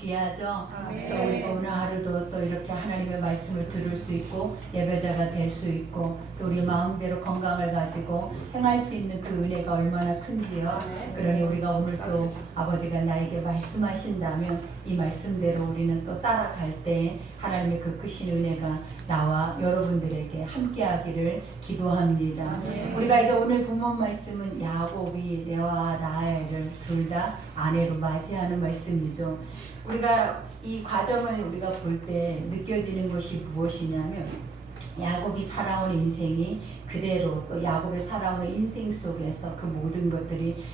귀하죠. 또 우리가 오늘 하루도 또 이렇게 하나님의 말씀을 들을 수 있고 예배자가 될 수 있고 또 우리 마음대로 건강을 가지고 행할 수 있는 그 은혜가 얼마나 큰지요. 그러니 우리가 오늘 또 아버지가 나에게 말씀하신다면 이 말씀대로 우리는 또 따라갈 때 하나님의 그 크신 은혜가 나와 여러분들에게 함께하기를 기도합니다. 우리가 이제 오늘 본문 말씀은 야곱이 레아와 라헬을 둘 다 아내로 맞이하는 말씀이죠. 우리가 이 과정을 우리가 볼 때 느껴지는 것이 무엇이냐면 야곱이 살아온 인생이 그대로 또 야곱의 살아온 인생 속에서 그 모든 것들이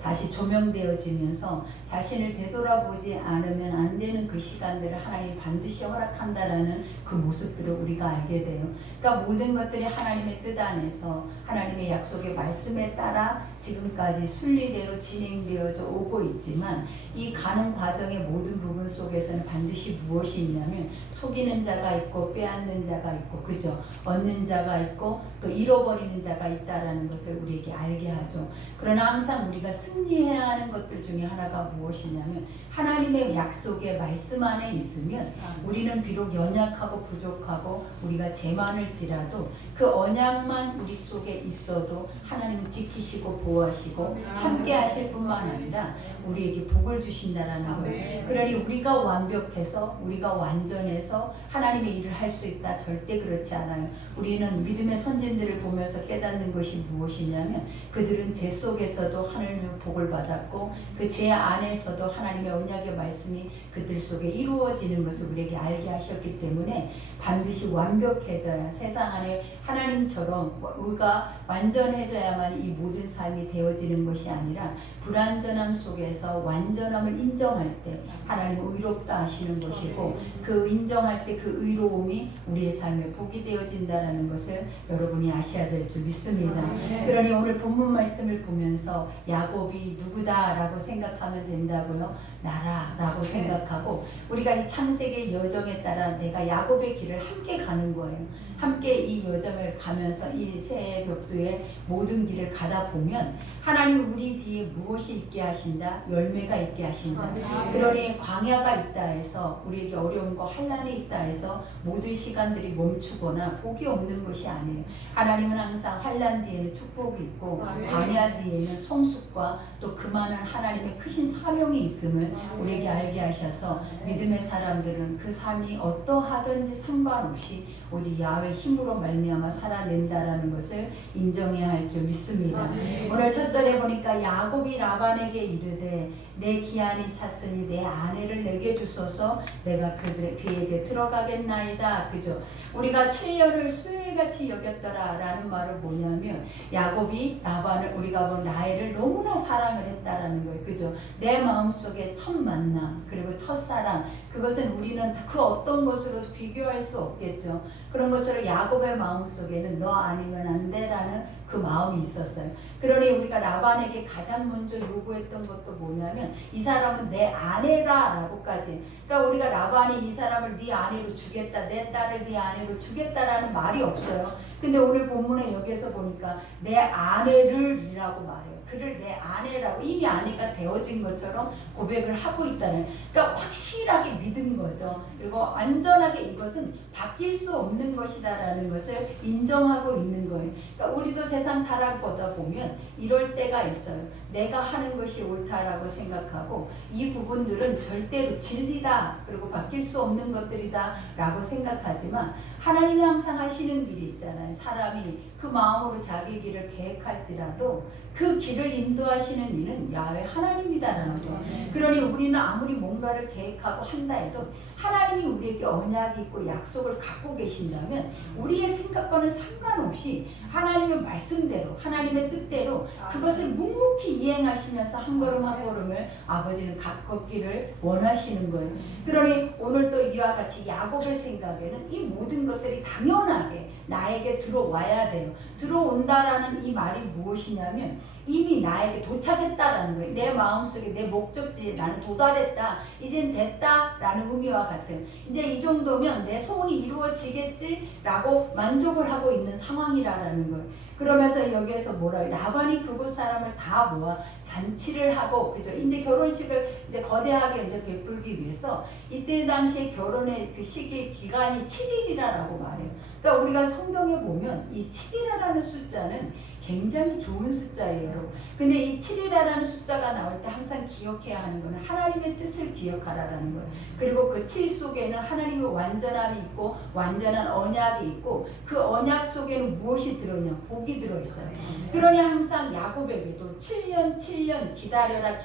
다시 조명되어지면서 자신을 되돌아보지 않으면 안 되는 그 시간들을 하나님이 반드시 허락한다라는 그 모습들을 우리가 알게 돼요. 그러니까 모든 것들이 하나님의 뜻 안에서 하나님의 약속의 말씀에 따라 지금까지 순리대로 진행되어져 오고 있지만 이 가는 과정의 모든 부분 속에서는 반드시 무엇이 있냐면 속이는 자가 있고 빼앗는 자가 있고 그죠? 얻는 자가 있고 또 잃어버리는 자가 있다라는 것을 우리에게 알게 하죠. 그러나 항상 우리가 승리해야 하는 것들 중에 하나가 무엇이냐면 하나님의 약속의 말씀 안에 있으면 우리는 비록 연약하고 부족하고 우리가 죄많을지라도 그 언약만 우리 속에 있어도 하나님은 지키시고 보호하시고 함께 하실 뿐만 아니라 우리에게 복을 주신다라는 거예요. 그러니 우리가 완벽해서 우리가 완전해서 하나님의 일을 할 수 있다 절대 그렇지 않아요. 우리는 믿음의 선진들을 보면서 깨닫는 것이 무엇이냐면 그들은 죄 속에서도 하나님의 복을 받았고 그 죄 안에서도 하나님의 언약의 말씀이 그들 속에 이루어지는 것을 우리에게 알게 하셨기 때문에 반드시 완벽해져야 세상 안에 하나님처럼 우리가 완전해져야만 이 모든 삶이 되어지는 것이 아니라 불완전함 속에서 완전함을 인정할 때 하나님은 의롭다 하시는 것이고 그 인정할 때 그 의로움이 우리의 삶에 복이 되어진다는 것을 여러분이 아셔야 될 줄 믿습니다. 그러니 오늘 본문 말씀을 보면서 야곱이 누구다라고 생각하면 된다고요? 나라라고 생각하고 우리가 이 창세기의 여정에 따라 내가 야곱의 길을 함께 가는 거예요. 함께 이 여정을 가면서 이 새 벽두의 모든 길을 가다 보면 하나님 우리 뒤에 무엇이 있게 하신다? 열매가 있게 하신다. 그러니 광야가 있다 해서 우리에게 어려움과 환난이 있다 해서 모든 시간들이 멈추거나 복이 없는 것이 아니에요. 하나님은 항상 환난 뒤에는 축복이 있고 광야 뒤에는 성숙과 또 그만한 하나님의 크신 사명이 있음을 우리에게 알게 하셔서 믿음의 사람들은 그 삶이 어떠하든지 상관없이 오직 야훼 힘으로 말미암아 살아낸다라는 것을 인정해야 할 줄 믿습니다. 오늘 첫 절에 보니까 야곱이 라반에게 이르되 내 기한이 찼으니 내 아내를 내게 주소서 내가 그에게 들어가겠나이다. 그죠? 우리가 7년을 수일같이 여겼더라라는 말은 뭐냐면 야곱이 라반을 우리가 본 라헬을 너무나 사랑을 했다라는 거예요. 그죠? 내 마음속에 첫 만남 그리고 첫사랑 그것은 우리는 그 어떤 것으로도 비교할 수 없겠죠. 그런 것처럼 야곱의 마음속에는 너 아니면 안 돼라는 그 마음이 있었어요. 그러니 우리가 라반에게 가장 먼저 요구했던 것도 뭐냐면 이 사람은 내 아내다라고까지. 그러니까 우리가 라반이 이 사람을 네 아내로 주겠다, 내 딸을 네 아내로 주겠다라는 말이 없어요. 근데 오늘 본문에 여기에서 보니까 내 아내를이라고 말해요. 그를 내 아내라고 이미 아내가 되어진 것처럼 고백을 하고 있다는. 그러니까 확실하게 믿은 거죠. 그리고 완전하게 이것은 바뀔 수 없는 것이다라는 것을 인정하고 있는 거예요. 그러니까 우리도 세상 살아보다 보면 이럴 때가 있어요. 내가 하는 것이 옳다라고 생각하고 이 부분들은 절대로 진리다 그리고 바뀔 수 없는 것들이다 라고 생각하지만 하나님이 항상 하시는 길이 있잖아요. 사람이 그 마음으로 자기 길을 계획할지라도 그 길을 인도하시는 이는 야훼 하나님이다라는 거예요. 그러니 우리는 아무리 뭔가를 계획하고 한다 해도 하나님이 우리에게 언약이 있고 약속을 갖고 계신다면 우리의 생각과는 상관없이 하나님의 말씀대로 하나님의 뜻대로 그것을 묵묵히 이행하시면서 한 걸음 한 걸음을 아버지는 걷기를 원하시는 거예요. 그러니 오늘 또 이와 같이 야곱의 생각에는 이 모든 것들이 당연하게 나에게 들어와야 돼요. 들어온다라는 이 말이 무엇이냐면 이미 나에게 도착했다라는 거예요. 내 마음속에 내 목적지에 나는 도달했다. 이젠 됐다라는 의미와 같은 이제 이 정도면 내 소원이 이루어지겠지라고 만족을 하고 있는 상황이라는 거예요. 그러면서 여기에서 뭐라 라반이 그곳 사람을 다 모아 잔치를 하고 그죠? 이제 결혼식을 이제 거대하게 이제 베풀기 위해서 이때 당시에 결혼의 그 시기 기간이 7일이라고 말해요. 그러니까 우리가 성경에 보면 이 7일이라는 숫자는 굉장히 좋은 숫자예요, 여러분. 근데 이 7이라는 숫자가 나올 때 항상 기억해야 하는 거는 하나님의 뜻을 기억하라는 거예요. 그리고 그 7 속에는 하나님의 완전함이 있고 완전한 언약이 있고 그 언약 속에는 무엇이 들어있냐? 복이 들어있어요. 그러니 항상 야곱에게도 7년 기다려라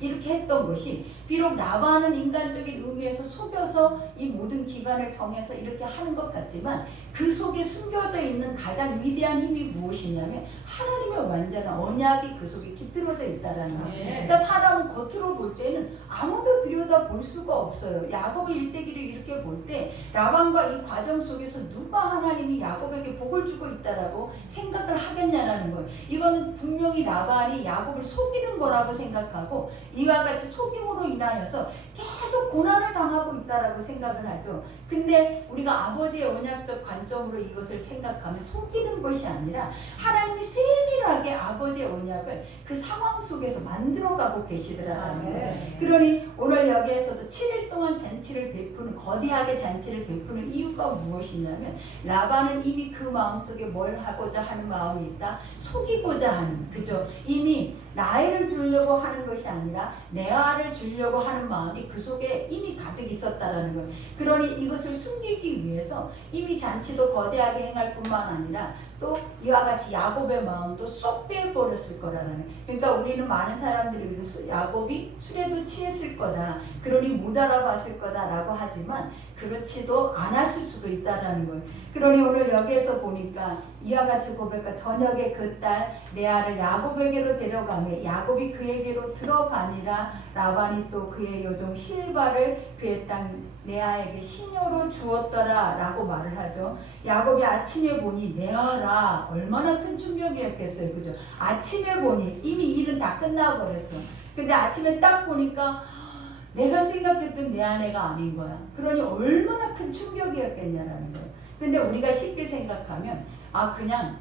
이렇게 했던 것이 비록 라반은 인간적인 의미에서 속여서 이 모든 기간을 정해서 이렇게 하는 것 같지만 그 속에 숨겨져 있는 가장 위대한 힘이 무엇이냐면 하나님의 완전한 언약이 그 속에 깃들어져 있다라는 거예요. 그러니까 사람은 겉으로 볼 때는 아무도 들여다 볼 수가 없어요. 야곱의 일대기를 이렇게 볼 때 라반과 이 과정 속에서 누가 하나님이 야곱에게 복을 주고 있다라고 생각을 하겠냐라는 거예요. 이거는 분명히 라반이 야곱을 속이는 거라고 생각하고 이와 같이 속임으로 인하여서 계속 고난을 당하고 있다라고 생각을 하죠. 근데 우리가 아버지의 언약적 관점으로 이것을 생각하면 속이는 것이 아니라 하나님이 세밀하게 아버지의 언약을 그 상황 속에서 만들어가고 계시더라는 거예요. 그러니 오늘 여기에서도 7일 동안 잔치를 베푸는 거대하게 잔치를 베푸는 이유가 무엇이냐면 라반은 이미 그 마음속에 뭘 하고자 하는 마음이 있다. 속이고자 하는 그죠. 이미 라헬을 주려고 하는 것이 아니라 레아를 주려고 하는 마음이 그 속에 이미 가득 있었다라는 거예요. 그러니 이것을 숨기기 위해서 이미 잔치도 거대하게 행할 뿐만 아니라 또 이와 같이 야곱의 마음도 쏙 빼버렸을 거라는. 그러니까 우리는 많은 사람들이 야곱이 술에도 취했을 거다. 그러니 못 알아봤을 거다라고 하지만 그렇지도 않았을 수도 있다라는 거예요. 그러니 오늘 여기에서 보니까 이와 같이 고백과 저녁에 그 딸 레아를 야곱에게로 데려가며 야곱이 그에게로 들어가니라 라반이 또 그의 요종 실바를 그의 땅 레아에게 시녀로 주었더라 라고 말을 하죠. 야곱이 아침에 보니 레아라 얼마나 큰 충격이었겠어요. 그죠? 아침에 보니 이미 일은 다 끝나버렸어. 근데 아침에 딱 보니까 내가 생각했던 내 아내가 아닌 거야. 그러니 얼마나 큰 충격이었겠냐라는 거예요. 근데 우리가 쉽게 생각하면 그냥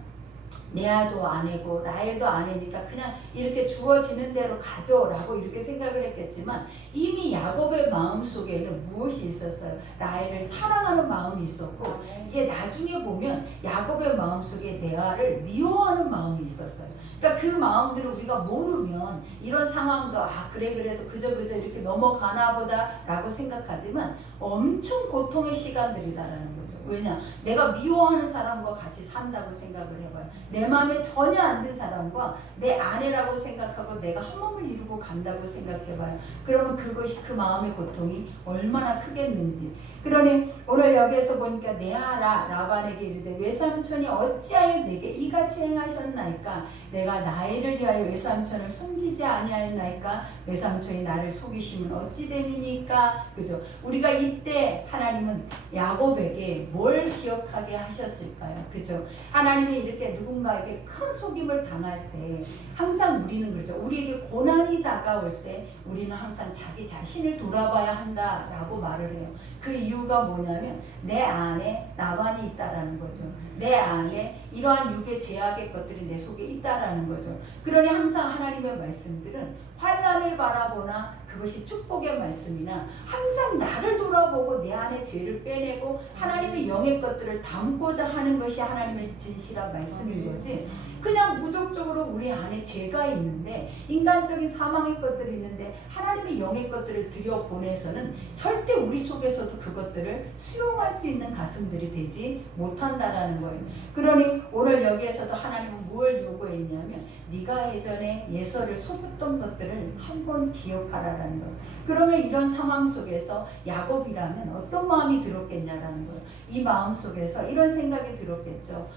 레아도 아내고 라헬도 아내니까 그냥 이렇게 주어지는 대로 가져라고 이렇게 생각을 했겠지만 이미 야곱의 마음속에는 무엇이 있었어요? 라헬을 사랑하는 마음이 있었고 이게 나중에 보면 야곱의 마음속에 레아를 미워하는 마음이 있었어요. 그러니까 그 마음들을 우리가 모르면 이런 상황도 그래 그래도 그저 이렇게 넘어가나 보다 라고 생각하지만 엄청 고통의 시간들이다라는 거죠. 왜냐? 내가 미워하는 사람과 같이 산다고 생각을 해봐요. 내 마음에 전혀 안 든 사람과 내 아내라고 생각하고 내가 한 몸을 이루고 간다고 생각해봐요. 그러면 그것이 그 마음의 고통이 얼마나 크겠는지. 그러니 오늘 여기에서 보니까 레아라 라반에게 이르되 외삼촌이 어찌하여 내게 이같이 행하셨나이까? 내가 나이를 위하여 외삼촌을 숨기지 아니하였나이까? 외삼촌이 나를 속이시면 어찌 됨이니까? 그죠? 우리가 이때 하나님은 야곱에게 뭘 기억하게 하셨을까요? 그죠? 하나님이 이렇게 누군가에게 큰 속임을 당할 때 항상 우리는 그렇죠. 우리에게 고난이 다가올 때 우리는 항상 자기 자신을 돌아봐야 한다라고 말을 해요. 그 이유가 뭐냐면 내 안에 나만이 있다라는 거죠. 내 안에 이러한 육의 죄악의 것들이 내 속에 있다라는 거죠. 그러니 항상 하나님의 말씀들은 환난을 바라보나 그것이 축복의 말씀이나 항상 나를 돌아보고 내 안에 죄를 빼내고 하나님의 영의 것들을 담고자 하는 것이 하나님의 진실한 말씀인 거지. 그냥 무적적으로 우리 안에 죄가 있는데 인간적인 사망의 것들이 있는데 하나님의 영의 것들을 들여보내서는 절대 우리 속에서도 그것들을 수용할 수 있는 가슴들이 되지 못한다라는 거예요. 그러니 오늘 여기에서도 하나님은 무엇을 요구했냐면 네가 예전에 예서를 속였던 것들을 한번 기억하라라는 거예요. 그러면 이런 상황 속에서 야곱이라면 어떤 마음이 들었겠냐라는 거예요. 이 마음 속에서 이런 생각이 들었겠죠.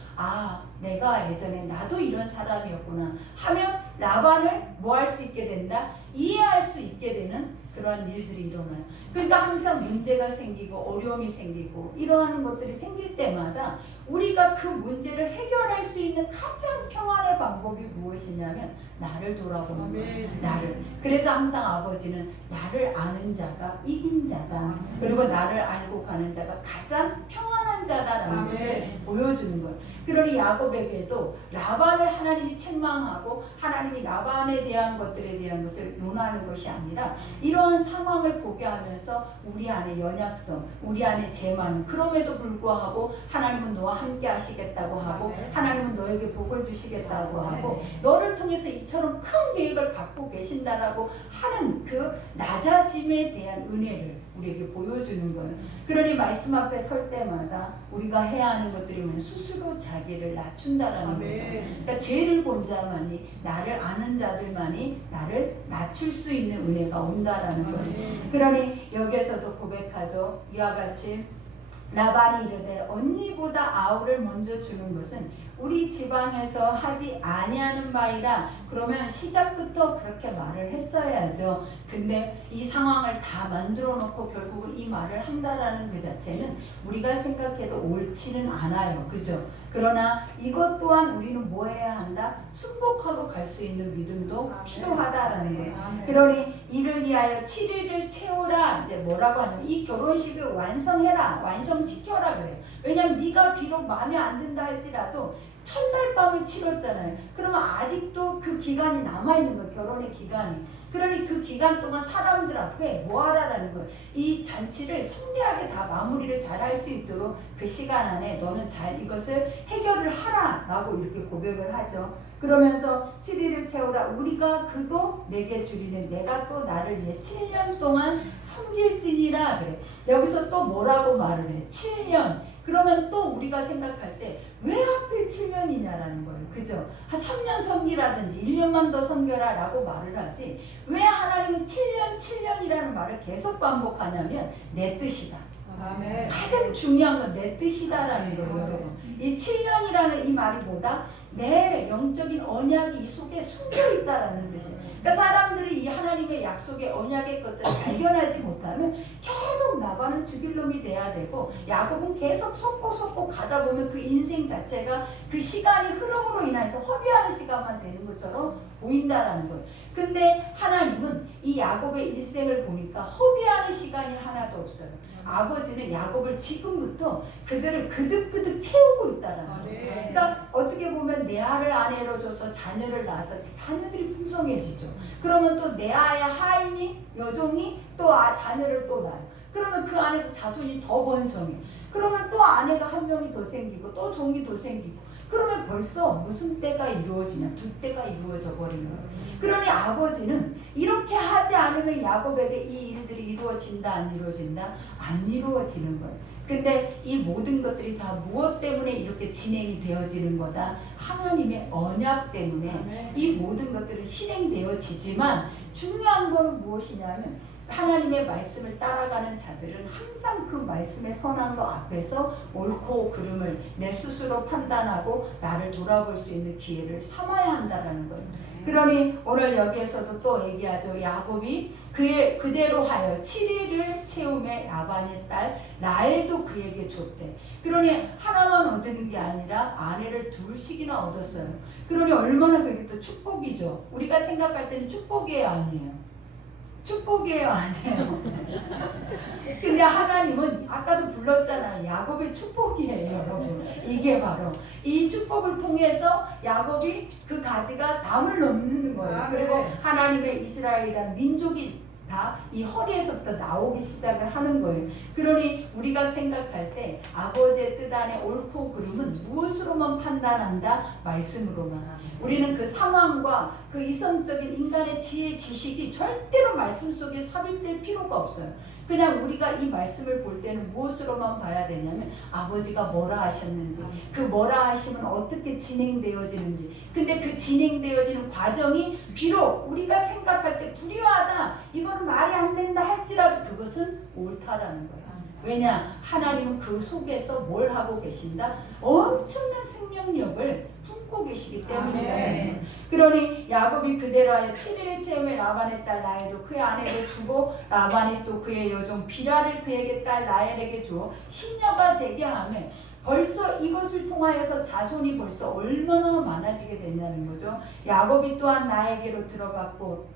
내가 예전에 나도 이런 사람이었구나 하면 라반을 뭐 할 수 있게 된다? 이해할 수 있게 되는 그러한 일들이 일어나요. 그러니까 항상 문제가 생기고 어려움이 생기고 이러한 것들이 생길 때마다 우리가 그 문제를 해결할 수 있는 가장 평안의 방법이 무엇이냐면 나를 돌아보는 거예요. 나를. 그래서 항상 아버지는 나를 아는 자가 이긴 자다. 그리고 나를 알고 가는 자가 가장 평안한 선한 자다라는 것을 보여주는 거예요. 그러니 야곱에게도 라반을 하나님이 책망하고 하나님이 라반에 대한 것들에 대한 것을 논하는 것이 아니라 이러한 상황을 보게 하면서 우리 안에 연약성, 우리 안에 재만, 그럼에도 불구하고 하나님은 너와 함께 하시겠다고 하고 하나님은 너에게 복을 주시겠다고 하고 너를 통해서 이처럼 큰 계획을 갖고 계신다라고 하는 그 낮아짐에 대한 은혜를 우리에게 보여주는 거예요. 그러니 말씀 앞에 설 때마다 우리가 해야 하는 것들이 뭐냐면 스스로 자기를 낮춘다라는 거죠. 그러니까 죄를 본 자만이, 나를 아는 자들만이 나를 낮출 수 있는 은혜가 온다라는 거예요. 그러니 여기에서도 고백하죠. 이와 같이 라반이 이르되 언니보다 아우를 먼저 주는 것은 우리 지방에서 하지 아니하는 바이라. 그러면 시작부터 그렇게 말을 했어야죠. 근데 이 상황을 다 만들어 놓고 결국은 이 말을 한다라는 그 자체는 우리가 생각해도 옳지는 않아요. 그죠? 그러나 이것 또한 우리는 뭐 해야 한다? 순복하고 갈 수 있는 믿음도 필요하다라는 거예요. 그러니 이를 위하여 7일을 채우라. 이제 뭐라고 하냐면 이 결혼식을 완성해라, 완성시켜라 그래요. 왜냐하면 네가 비록 마음에 안 든다 할지라도 첫날 밤을 치렀잖아요. 그러면 아직도 그 기간이 남아있는 거예요. 결혼의 기간이. 그러니 그 기간 동안 사람들 앞에 뭐 하라라는 거예요. 이 잔치를 성대하게 다 마무리를 잘 할 수 있도록 그 시간 안에 너는 잘 이것을 해결을 하라 라고 이렇게 고백을 하죠. 그러면서 7일을 채우라. 우리가 그도 내게 주리는 내가 또 나를 위해 7년 동안 섬길지니라 그래. 여기서 또 뭐라고 말을 해? 7년. 그러면 또 우리가 생각할 때 왜 하필 7년이냐라는 거예요. 그죠? 한 3년 섬기라든지 1년만 더 섬겨라 라고 말을 하지 왜 하나님은 7년이라는 말을 계속 반복하냐면 내 뜻이다. 아멘. 가장 중요한 건 내 뜻이다라는 거예요. 여러분. 이 7년이라는 이 말이 뭐다? 내 영적인 언약이 이 속에 숨겨 있다라는 뜻이에요. 그러니까 사람들이 이 하나님의 약속의 언약의 것들을 발견하지 못하면 계속 나반은 죽일 놈이 돼야 되고 야곱은 계속 속고 가다 보면 그 인생 자체가 그 시간이 흐름으로 인해서 허비하는 시간만 되는 것처럼 보인다라는 거예요. 근데 하나님은 이 야곱의 일생을 보니까 허비하는 시간이 하나도 없어요. 아버지는 야곱을 지금부터 그들을 그득그득 채우고 있다라는 거예요. 그러니까 어떻게 보면 내 아를 아내로 줘서 자녀를 낳아서 자녀들이 풍성해지죠. 그러면 또 내 아의 하인이 여종이 또 자녀를 또 낳아요. 그러면 그 안에서 자손이 더 번성해. 그러면 또 아내가 한 명이 더 생기고 또 종이 더 생기고 그러면 벌써 무슨 때가 이루어지냐? 두 때가 이루어져 버리는 거예요. 그러니 아버지는 이렇게 하지 않으면 야곱에게 이 일들이 이루어진다 안 이루어진다? 안 이루어지는 거예요. 근데 이 모든 것들이 다 무엇 때문에 이렇게 진행이 되어지는 거다? 하나님의 언약 때문에 이 모든 것들은 실행되어지지만 중요한 건 무엇이냐면 하나님의 말씀을 따라가는 자들은 항상 그 말씀의 선한 것 앞에서 옳고 그름을 내 스스로 판단하고 나를 돌아볼 수 있는 기회를 삼아야 한다는 거예요. 그러니 오늘 여기에서도 또 얘기하죠. 야곱이 그대로 하여 7일을 채우며 라반의 딸 라헬도 그에게 줬대. 그러니 하나만 얻는 게 아니라 아내를 둘씩이나 얻었어요. 그러니 얼마나 그게 또 축복이죠. 우리가 생각할 때는 축복이에요, 아니에요? 축복이에요, 아니에요? 근데 하나님은 아까도 불렀잖아요. 야곱의 축복이에요, 여러분. 이게 바로 이 축복을 통해서 야곱이 그 가지가 담을 넘는 거예요. 그리고 하나님의 이스라엘이란 민족이 다 이 허리에서부터 나오기 시작을 하는 거예요. 그러니 우리가 생각할 때 아버지의 뜻 안에 옳고 그름은 무엇으로만 판단한다? 말씀으로만. 우리는 그 상황과 그 이성적인 인간의 지혜, 지식이 절대로 말씀 속에 삽입될 필요가 없어요. 그냥 우리가 이 말씀을 볼 때는 무엇으로만 봐야 되냐면 아버지가 뭐라 하셨는지, 그 뭐라 하시면 어떻게 진행되어지는지. 근데 그 진행되어지는 과정이 비록 우리가 생각할 때 불의하다, 이건 말이 안 된다 할지라도 그것은 옳다라는 거예요. 왜냐? 하나님은 그 속에서 뭘 하고 계신다? 엄청난 생명력을 품고 계시기 때문이다. 그러니 야곱이 그대로 하여 7일을 채우며 라반의 딸 라헬도 그의 아내를 주고 라반이 또 그의 여종 비라를 그에게 딸 라헬에게 주어 신녀가 되게 하며 벌써 이것을 통하여서 자손이 벌써 얼마나 많아지게 됐냐는 거죠. 야곱이 또한 나에게로 들어갔고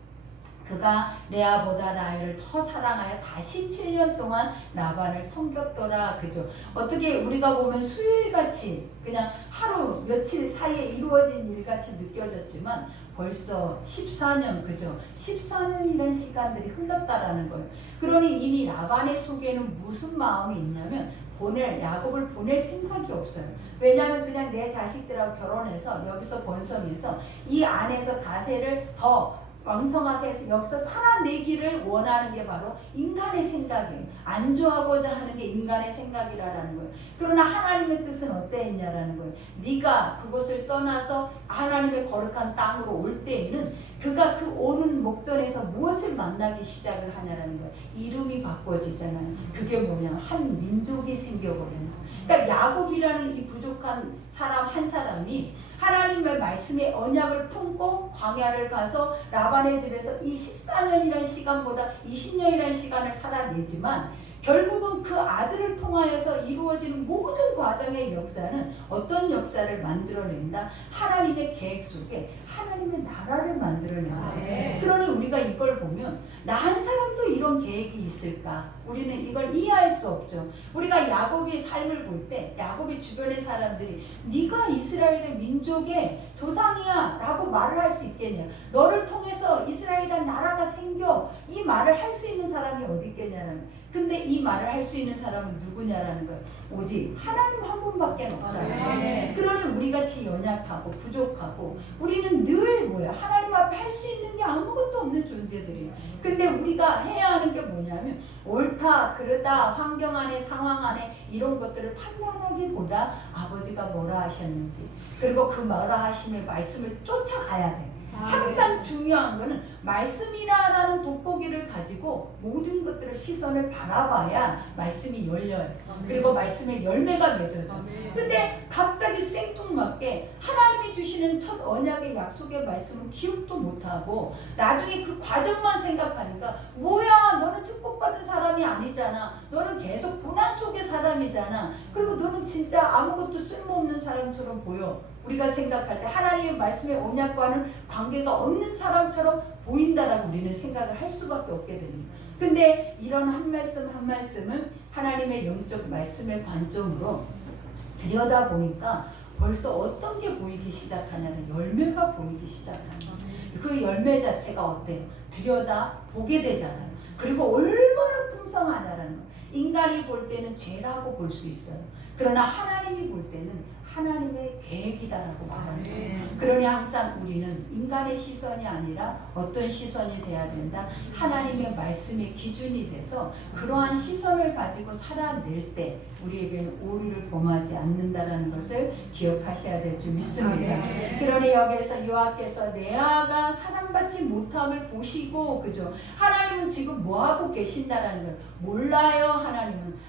그가 레아보다 라헬을 더 사랑하여 다시 7년 동안 라반을 섬겼더라. 그죠? 어떻게 우리가 보면 수일같이 그냥 하루 며칠 사이에 이루어진 일같이 느껴졌지만 벌써 14년, 그죠? 14년이라는 시간들이 흘렀다라는 거예요. 그러니 이미 라반의 속에는 무슨 마음이 있냐면 야곱을 보낼 생각이 없어요. 왜냐하면 그냥 내 자식들하고 결혼해서 여기서 번성해서 이 안에서 가세를 더 왕성하게 해서 여기서 살아내기를 원하는 게 바로 인간의 생각이에요. 안주하고자 하는 게 인간의 생각이라는 거예요. 그러나 하나님의 뜻은 어땠냐라는 거예요. 네가 그곳을 떠나서 하나님의 거룩한 땅으로 올 때에는 그가 그 오는 목전에서 무엇을 만나기 시작을 하냐라는 거예요. 이름이 바꿔지잖아요. 그게 뭐냐면 한 민족이 생겨버리는 거예요. 그러니까 야곱이라는 이 부족한 사람 한 사람이 하나님의 말씀의 언약을 품고 광야를 가서 라반의 집에서 이 14년이라는 시간보다 20년이라는 시간을 살아내지만 결국은 그 아들을 통하여서 이루어지는 모든 과정의 역사는 어떤 역사를 만들어낸다? 하나님의 계획 속에 하나님의 나라를 만들어낸다. 그러니 우리가 이걸 보면 나 한 사람도 이런 계획이 있을까? 우리는 이걸 이해할 수 없죠. 우리가 야곱의 삶을 볼 때 야곱의 주변의 사람들이 네가 이스라엘의 민족의 조상이야 라고 말을 할 수 있겠냐? 너를 통해서 이스라엘이란 나라가 생겨 이 말을 할 수 있는 사람이 어디 있겠냐는. 근데 이 말을 할 수 있는 사람은 누구냐라는 거예요. 오직 하나님 한 분밖에 없잖아요. 그러니 우리 같이 연약하고 부족하고 우리는 늘 뭐야? 하나님 앞에 할 수 있는 게 아무것도 없는 존재들이에요. 근데 우리가 해야 하는 게 뭐냐면 옳다, 그르다, 환경 안에, 상황 안에 이런 것들을 판단하기보다 아버지가 뭐라 하셨는지 그리고 그 뭐라 하심의 말씀을 쫓아가야 돼. 항상 중요한 거는 말씀이라는 돋보기를 가지고 모든 것들을 시선을 바라봐야 말씀이 열려요. 그리고 말씀의 열매가 맺어져. 근데 갑자기 생뚱맞게 하나님이 주시는 첫 언약의 약속의 말씀은 기억도 못하고 나중에 그 과정만 생각하니까 뭐야 너는 축복받은 사람이 아니잖아. 너는 계속 고난 속의 사람이잖아. 그리고 너는 진짜 아무것도 쓸모없는 사람처럼 보여. 우리가 생각할 때 하나님의 말씀의 언약과는 관계가 없는 사람처럼 보인다라고 우리는 생각을 할 수밖에 없게 됩니다. 근데 이런 한 말씀 한 말씀을 하나님의 영적 말씀의 관점으로 들여다보니까 벌써 어떤 게 보이기 시작하냐면 열매가 보이기 시작하는 거예요. 그 열매 자체가 어때요? 들여다보게 되잖아요. 그리고 얼마나 풍성하냐라는 거예요. 인간이 볼 때는 죄라고 볼 수 있어요. 그러나 하나님이 볼 때는 하나님의 계획이다라고 말합니다. 그러니 항상 우리는 인간의 시선이 아니라 어떤 시선이 돼야 된다? 하나님의 말씀의 기준이 돼서 그러한 시선을 가지고 살아낼 때 우리에게는 오류를 범하지 않는다라는 것을 기억하셔야 될 줄 믿습니다. 그러니 여기에서 여호와께서 레아가 사랑받지 못함을 보시고 그죠? 하나님은 지금 뭐하고 계신다라는 걸 몰라요.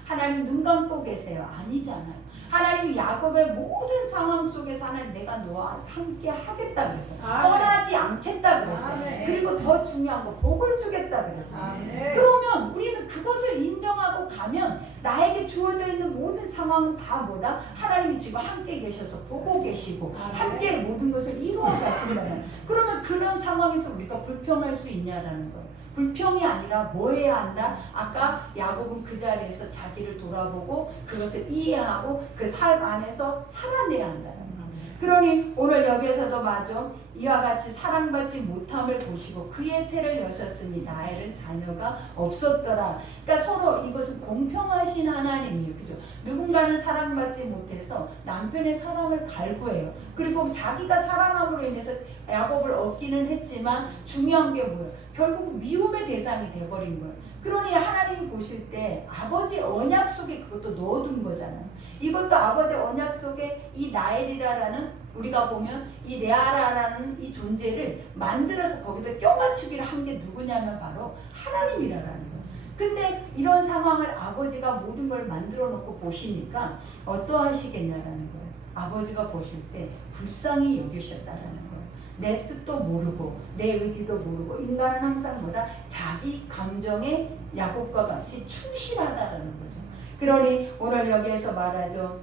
하나님 눈 감고 계세요. 아니잖아요. 하나님이 야곱의 모든 상황 속에서 하나님 내가 너와 함께 하겠다 그랬어요. 떠나지 않겠다 그랬어요. 그리고 더 중요한 거 복을 주겠다 그랬어요. 그러면 우리는 그것을 인정하고 가면 나에게 주어져 있는 모든 상황은 다 뭐다? 하나님이 지금 함께 계셔서 보고 계시고 함께 모든 것을 이루어 가신다는. 그러면 그런 상황에서 우리가 불평할 수 있냐라는 거예요. 불평이 아니라 뭐 해야 한다? 아까 야곱은 그 자리에서 자기를 돌아보고 그것을 이해하고 그 삶 안에서 살아내야 한다는 거예요. 그러니 오늘 여기에서도 마저 이와 같이 사랑받지 못함을 보시고 그의 태를 여셨으니 라헬은 자녀가 없었더라. 그러니까 서로 이것은 공평하신 하나님이에요. 그죠? 누군가는 사랑받지 못해서 남편의 사랑을 갈구해요. 그리고 자기가 사랑함으로 인해서 야곱을 얻기는 했지만 중요한 게 뭐예요? 결국 미움의 대상이 돼버린 거예요. 그러니 하나님이 보실 때 아버지 언약 속에 그것도 넣어둔 거잖아요. 이것도 아버지 언약 속에 이 나엘이라는 우리가 보면 이 레아라는 이 존재를 만들어서 거기다 껴맞추기를 한 게 누구냐면 바로 하나님이라는 거예요. 근데 이런 상황을 아버지가 모든 걸 만들어 놓고 보시니까 어떠하시겠냐라는 거예요. 아버지가 보실 때 불쌍히 여기셨다라는 거예요. 내 뜻도 모르고 내 의지도 모르고 인간은 항상 뭐다? 자기 감정에 야곱과 같이 충실하다라는 거죠. 그러니 오늘 여기에서 말하죠.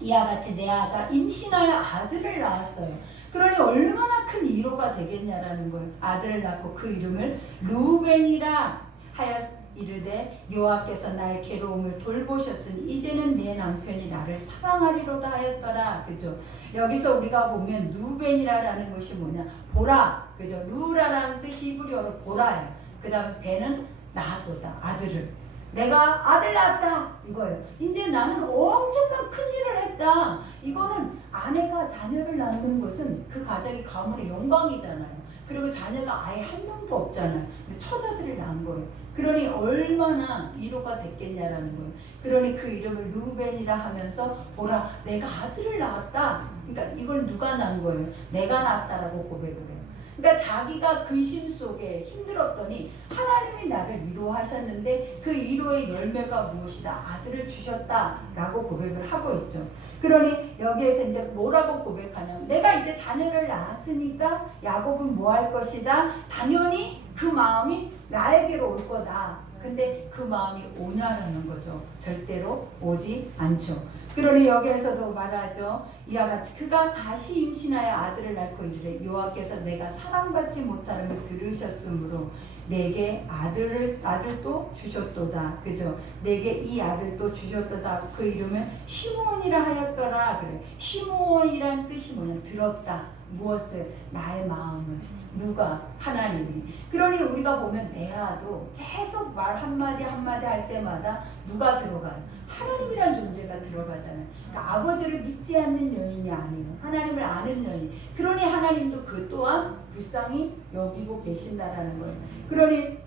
이와 같이 레아가 임신하여 아들을 낳았어요. 그러니 얼마나 큰 위로가 되겠냐라는 거예요. 아들을 낳고 그 이름을 루벤이라 하여 이르되 여호와께서 나의 괴로움을 돌보셨으니 이제는 내 남편이 나를 사랑하리로다 하였더라. 그죠? 여기서 우리가 보면 루벤이라는 것이 뭐냐? 보라. 그죠? 루라라는 뜻이 히브리어로 보라예요. 그 다음에 배는 낳았도다. 아들을. 내가 아들 낳았다. 이거예요. 이제 나는 엄청난 큰 일을 했다. 이거는 아내가 자녀를 낳는 것은 그 가정의 가문의 영광이잖아요. 그리고 자녀가 아예 한 명도 없잖아요. 근데 첫 아들을 낳은 거예요. 그러니 얼마나 위로가 됐겠냐라는 거예요. 그러니 그 이름을 루벤이라 하면서 보라 내가 아들을 낳았다. 그러니까 이걸 누가 낳은 거예요? 내가 낳았다라고 고백을 해요. 그러니까 자기가 근심 속에 힘들었더니 하나님이 나를 위로하셨는데 그 위로의 열매가 무엇이다? 아들을 주셨다라고 고백을 하고 있죠. 그러니 여기에서 이제 뭐라고 고백하냐면 내가 이제 자녀를 낳았으니까 야곱은 뭐 할 것이다? 당연히 그 마음이 나에게로 올 거다. 근데 그 마음이 오냐라는 거죠. 절대로 오지 않죠. 그러니 여기에서도 말하죠. 이와 같이 그가 다시 임신하여 아들을 낳고 이르되 여호와께서 내가 사랑받지 못하는 들으셨으므로 내게 아들도 주셨도다. 그죠? 내게 이 아들도 주셨도다. 그 이름은 시므온이라 하였더라. 그래. 시므온이란 뜻이 뭐냐? 들었다. 무엇을? 나의 마음을. 누가? 하나님이. 그러니 우리가 보면 레아도 계속 말 한마디 한마디 할 때마다 누가 들어가요? 하나님이란 존재가 들어가잖아요. 그러니까 아버지를 믿지 않는 여인이 아니에요. 하나님을 아는 여인. 그러니 하나님도 그 또한 불쌍히 여기고 계신다라는 거예요. 그러니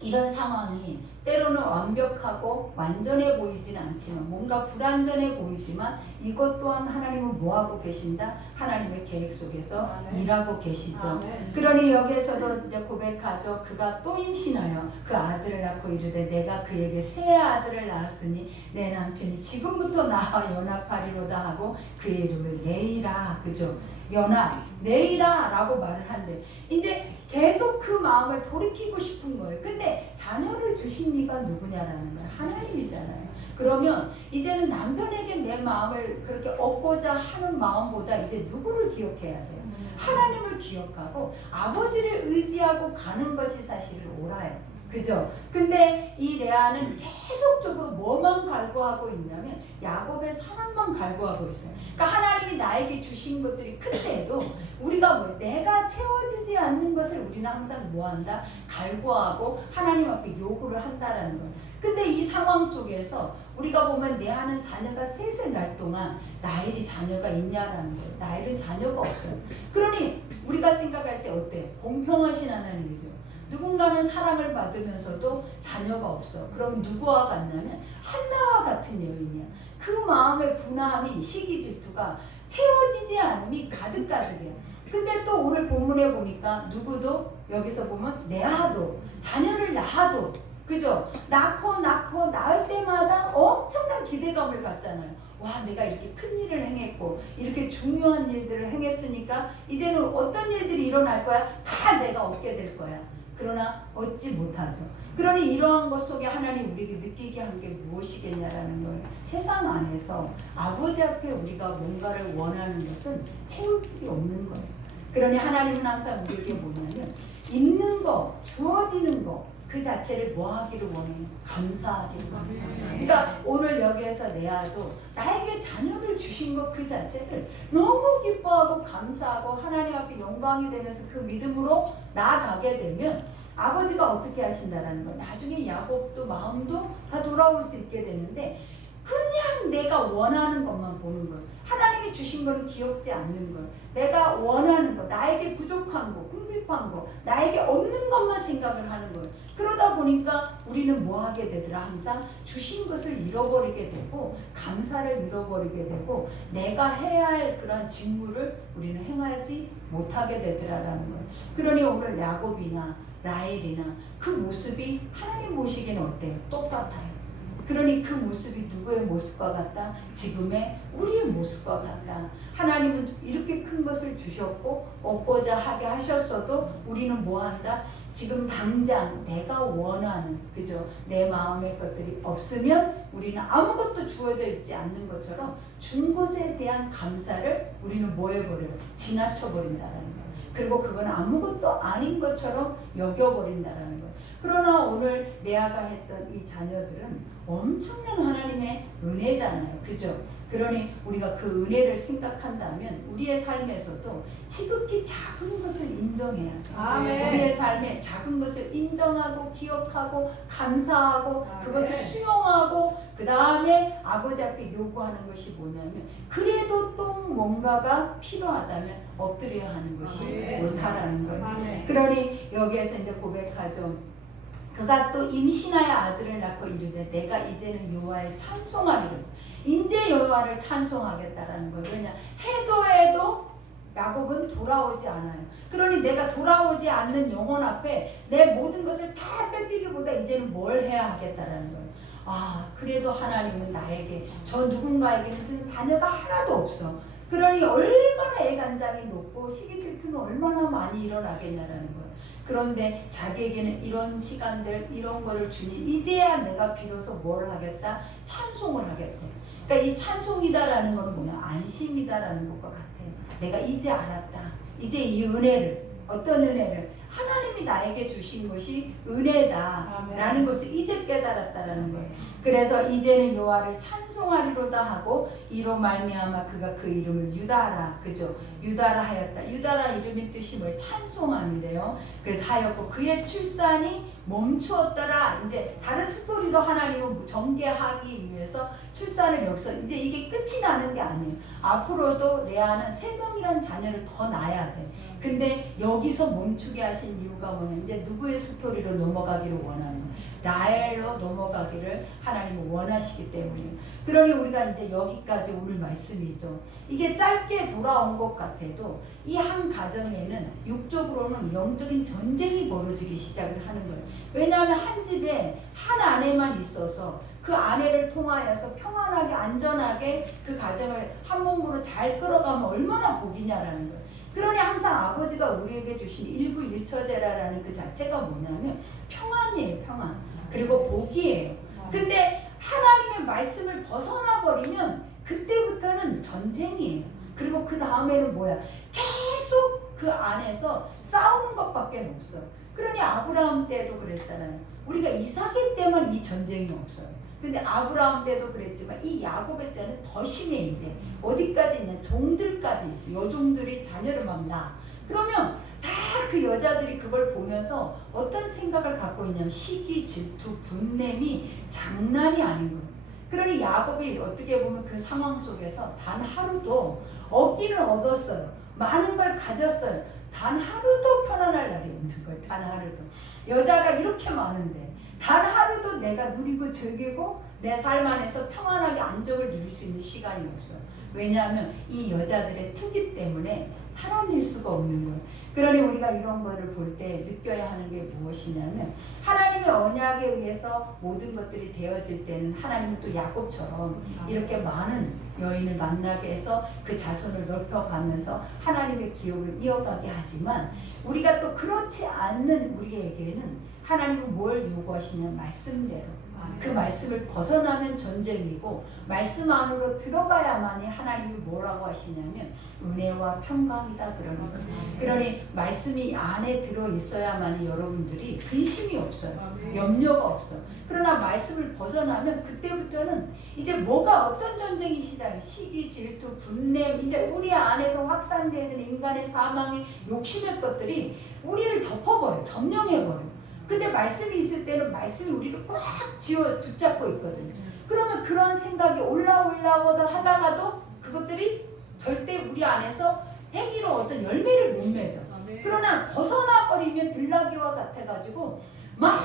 이런 상황이 때로는 완벽하고 완전해 보이지는 않지만 뭔가 불완전해 보이지만 이것 또한 하나님은 뭐하고 계신다? 하나님의 계획 속에서 일하고 계시죠. 그러니 여기에서도 이제 고백하죠. 그가 또 임신하여 그 아들을 낳고 이르되 내가 그에게 새 아들을 낳았으니 내 남편이 지금부터 나와 연합하리로다 하고 그의 이름을 레이라. 그죠? 연합, 레이라 라고 말을 한대. 이제 계속 그 마음을 돌이키고 싶은 거예요. 근데 자녀를 주신 이가 누구냐라는 거예요. 하나님이잖아요. 그러면 이제는 남편에게 내 마음을 그렇게 얻고자 하는 마음보다 이제 누구를 기억해야 돼요? 하나님을 기억하고 아버지를 의지하고 가는 것이 사실 옳아요. 그죠? 근데 이 레아는 계속적으로 뭐만 갈구하고 있냐면 야곱의 사랑만 갈구하고 있어요. 그러니까 하나님이 나에게 주신 것들이 큰데도 우리가 뭐 내가 채워지지 않는 것을 우리는 항상 뭐한다? 갈구하고 하나님 앞에 요구를 한다라는 거예요. 근데 이 상황 속에서 우리가 보면 레아는 자녀가 셋을 낳을 동안 라헬이 자녀가 있냐라는 거예요. 라헬은 자녀가 없어요. 그러니 우리가 생각할 때 어때요? 공평하신 하나님이죠. 누군가는 사랑을 받으면서도 자녀가 없어. 그럼 누구와 같냐면 한나와 같은 여인이야. 그 마음의 분함이 시기 질투가 채워지지 않음이 가득가득해요. 근데 또 오늘 본문에 보니까 누구도 여기서 보면 레아도 자녀를 낳아도 그죠? 낳고 낳을 때마다 엄청난 기대감을 갖잖아요. 와 내가 이렇게 큰 일을 행했고 이렇게 중요한 일들을 행했으니까 이제는 어떤 일들이 일어날 거야? 다 내가 얻게 될 거야. 그러나 얻지 못하죠. 그러니 이러한 것 속에 하나님 우리에게 느끼게 한 게 무엇이겠냐라는 거예요. 세상 안에서 아버지 앞에 우리가 뭔가를 원하는 것은 채울 길이 없는 거예요. 그러니 하나님은 항상 우리에게 뭐냐면 있는 거, 주어지는 거 그 자체를 뭐 하기를 원해요? 감사하기를 원해요. 그러니까 오늘 여기에서 레아도 나에게 자녀를 주신 것 그 자체를 너무 기뻐하고 감사하고 하나님 앞에 영광이 되면서 그 믿음으로 나아가게 되면 아버지가 어떻게 하신다라는 거. 나중에 야곱도 마음도 다 돌아올 수 있게 되는데 그냥 내가 원하는 것만 보는 거예요. 하나님이 주신 걸 기억지 않는 거예요. 내가 원하는 거, 나에게 부족한 거, 궁핍한 거, 나에게 없는 것만 생각을 하는 거예요. 그러다 보니까 우리는 뭐 하게 되더라? 항상 주신 것을 잃어버리게 되고 감사를 잃어버리게 되고 내가 해야 할 그런 직무를 우리는 행하지 못하게 되더라라는 거예요. 그러니 오늘 야곱이나 라헬이나 그 모습이 하나님 보시기에는 어때요? 똑같아요. 그러니 그 모습이 누구의 모습과 같다? 지금의 우리의 모습과 같다. 하나님은 이렇게 큰 것을 주셨고 얻고자 하게 하셨어도 우리는 뭐한다? 지금 당장 내가 원하는, 그죠? 내 마음의 것들이 없으면 우리는 아무것도 주어져 있지 않는 것처럼 준 것에 대한 감사를 우리는 뭐 해버려요? 지나쳐 버린다라는 거예요. 그리고 그건 아무것도 아닌 것처럼 여겨버린다라는 거예요. 그러나 오늘 레아가 했던 이 자녀들은 엄청난 하나님의 은혜잖아요. 그죠? 그러니 우리가 그 은혜를 생각한다면 우리의 삶에서도 지극히 작은 것을 인정해야 돼요. 아멘. 우리의 삶에 작은 것을 인정하고 기억하고 감사하고 아멘. 그것을 수용하고 그 다음에 아버지 앞에 요구하는 것이 뭐냐면 그래도 또 뭔가가 필요하다면 엎드려야 하는 것이 아멘. 옳다라는 거예요. 아멘. 그러니 여기에서 이제 고백하죠. 그가 또 임신하여 아들을 낳고 이르되 내가 이제는 여호와를 찬송하리로다. 이제 여호와를 찬송하겠다라는 거예요. 왜냐? 해도 야곱은 돌아오지 않아요. 그러니 내가 돌아오지 않는 영혼 앞에 내 모든 것을 다 뺏기기보다 이제는 뭘 해야 하겠다라는 거예요. 아, 그래도 하나님은 나에게, 저 누군가에게는 지금 자녀가 하나도 없어. 그러니 얼마나 애간장이 높고 시기 질투는 얼마나 많이 일어나겠냐라는 거예요. 그런데 자기에게는 이런 시간들, 이런 거를 주니 이제야 내가 비로소 뭘 하겠다? 찬송을 하겠다. 그러니까 이 찬송이다라는 건 뭐냐? 안심이다라는 것과 같아요. 내가 이제 알았다. 이제 이 은혜를, 어떤 은혜를? 하나님이 나에게 주신 것이 은혜다라는 것을 이제 깨달았다라는 거예요. 그래서 이제는 여호와를 찬송하리로다 하고 이로 말미암아 그가 그 이름을 유다라, 그죠? 유다라 하였다. 유다라 이름의 뜻이 뭐예요? 찬송함이래요. 그래서 하였고 그의 출산이 멈추었더라. 이제 다른 스토리로 하나님은 전개하기 위해서 출산을 여기서 이제 이게 끝이 나는 게 아니에요. 앞으로도 레아는 3명이라는 자녀를 더 낳아야 돼. 근데 여기서 멈추게 하신 이유가 뭐냐? 이제 누구의 스토리로 넘어가기를 원하는 거예요. 라헬로 넘어가기를 하나님은 원하시기 때문이에요. 그러니 우리가 이제 여기까지 오늘 말씀이죠. 이게 짧게 돌아온 것 같아도 이 한 가정에는 육적으로는 영적인 전쟁이 벌어지기 시작을 하는 거예요. 왜냐하면 한 집에 한 아내만 있어서 그 아내를 통하여서 평안하게 안전하게 그 가정을 한 몸으로 잘 끌어가면 얼마나 복이냐라는 거예요. 그러니 항상 아버지가 우리에게 주신 일부일처제라는 그 자체가 뭐냐면 평안이에요. 평안. 그리고 복이에요. 근데 하나님의 말씀을 벗어나 버리면 그때부터는 전쟁이에요. 그리고 그 다음에는 뭐야? 계속 그 안에서 싸우는 것밖에 없어요. 그러니 아브라함 때도 그랬잖아요. 우리가 이삭의 때만 이 전쟁이 없어요. 근데 아브라함 때도 그랬지만 이 야곱의 때는 더 심해. 이제 어디까지 있냐? 종들까지 있어. 여종들이 자녀를 막 낳아. 그러면 다 그 여자들이 그걸 보면서 어떤 생각을 갖고 있냐면 시기, 질투, 분냄이 장난이 아닌 거예요. 그러니 야곱이 어떻게 보면 그 상황 속에서 단 하루도 얻기는 얻었어요. 많은 걸 가졌어요. 단 하루도 편안할 날이 없는 거예요. 단 하루도. 여자가 이렇게 많은데 단 하루도 내가 누리고 즐기고 내 삶 안에서 평안하게 안정을 누릴 수 있는 시간이 없어요. 왜냐하면 이 여자들의 투기 때문에 살아낼 수가 없는 거예요. 그러니 우리가 이런 거를 볼 때 느껴야 하는 게 무엇이냐면 하나님의 언약에 의해서 모든 것들이 되어질 때는 하나님은 또 야곱처럼 이렇게 많은 여인을 만나게 해서 그 자손을 넓혀가면서 하나님의 기업을 이어가게 하지만 우리가 또 그렇지 않는 우리에게는 하나님은 뭘 요구하시냐면 말씀대로 그 말씀을 벗어나면 전쟁이고 말씀 안으로 들어가야만이 하나님이 뭐라고 하시냐면 은혜와 평강이다 그러는 거예요. 그러니 말씀이 안에 들어 있어야만이 여러분들이 근심이 없어요. 염려가 없어요. 그러나 말씀을 벗어나면 그때부터는 이제 뭐가 어떤 전쟁이 시작해요. 시기, 질투, 분냄, 이제 우리 안에서 확산되는 인간의 사망의 욕심의 것들이 우리를 덮어버려요. 점령해버려요. 근데 말씀이 있을 때는 말씀이 우리를 꽉 쥐어 붙잡고 있거든요. 그러면 그런 생각이 올라오다 하다가도 그것들이 절대 우리 안에서 행위로 어떤 열매를 못 맺어. 그러나 벗어나 버리면 들나귀와 같아가지고 많은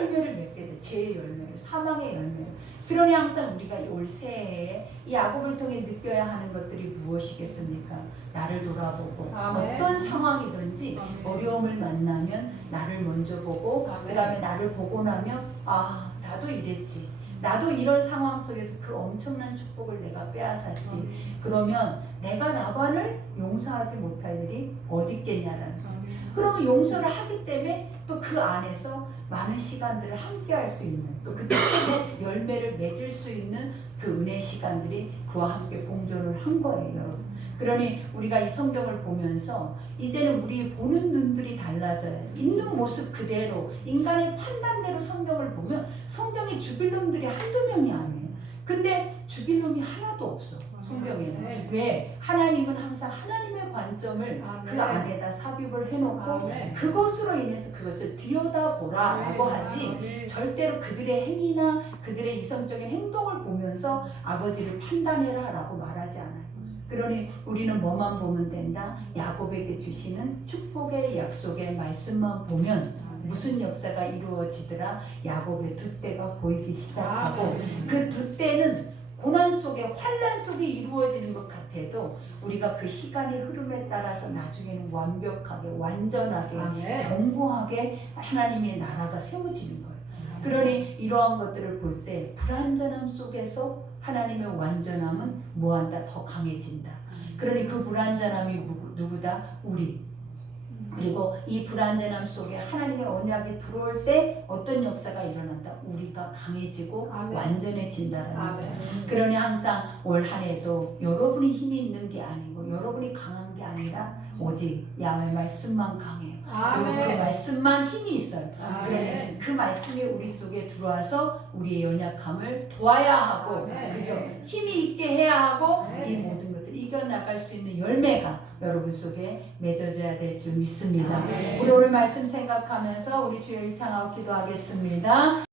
열매를 맺게 돼. 죄의 열매를, 사망의 열매를. 그러니 항상 우리가 올 새해에 이 야곱을 통해 느껴야 하는 것들이 무엇이겠습니까? 나를 돌아보고 어떤 상황이든지 어려움을 만나면 나를 먼저 보고 그 다음에 나를 보고 나면 아 나도 이랬지. 나도 이런 상황 속에서 그 엄청난 축복을 내가 빼앗았지. 그러면 내가 나반을 용서하지 못할 일이 어디 있겠냐라는 거예요. 그러면 용서를 하기 때문에 또 그 안에서 많은 시간들을 함께 할 수 있는, 또 그 때문에 열매를 맺을 수 있는 그 은혜 시간들이 그와 함께 공존을 한 거예요. 그러니 우리가 이 성경을 보면서 이제는 우리 보는 눈들이 달라져요. 있는 모습 그대로 인간의 판단대로 성경을 보면 성경에 죽일 놈들이 한두 명이 아니에요. 근데 죽일 놈이 하나도 없어, 성경에는. 왜? 하나님은 항상 하나님의 관점을 그 안에다 삽입을 해놓고 그것으로 인해서 그것을 들여다보라 라고 하지, 절대로 그들의 행위나 그들의 이성적인 행동을 보면서 아버지를 판단해라 라고 말하지 않아요. 그러니 우리는 뭐만 보면 된다? 야곱에게 주시는 축복의 약속의 말씀만 보면 무슨 역사가 이루어지더라? 야곱의 두 때가 보이기 시작하고, 그 두 때는 고난 속에, 환난 속에 이루어지는 것 같아도 우리가 그 시간의 흐름에 따라서 나중에는 완벽하게, 완전하게, 견고하게 하나님의 나라가 세워지는 거예요. 그러니 이러한 것들을 볼 때 불완전함 속에서 하나님의 완전함은 뭐한다? 더 강해진다. 그러니 그 불완전함이 누구다? 우리. 그리고 이 불완전함 속에 하나님의 언약이 들어올 때 어떤 역사가 일어난다? 우리가 강해지고 완전해진다라는 거예요. 그러니 항상 올 한 해도 여러분이 힘이 있는 게 아니고 여러분이 강한 게 아니라 오직 야훼 말씀만 강해요. 그리고 그 말씀만 힘이 있어요. 그러니 그 말씀이 우리 속에 들어와서 우리의 연약함을 도와야 하고, 그죠? 힘이 있게 해야 하고, 이 모든 것들을 이겨나갈 수 있는 열매가 여러분 속에 맺어져야 될 줄 믿습니다. 우리 오늘 말씀 생각하면서 우리 주여 일창하고 기도하겠습니다.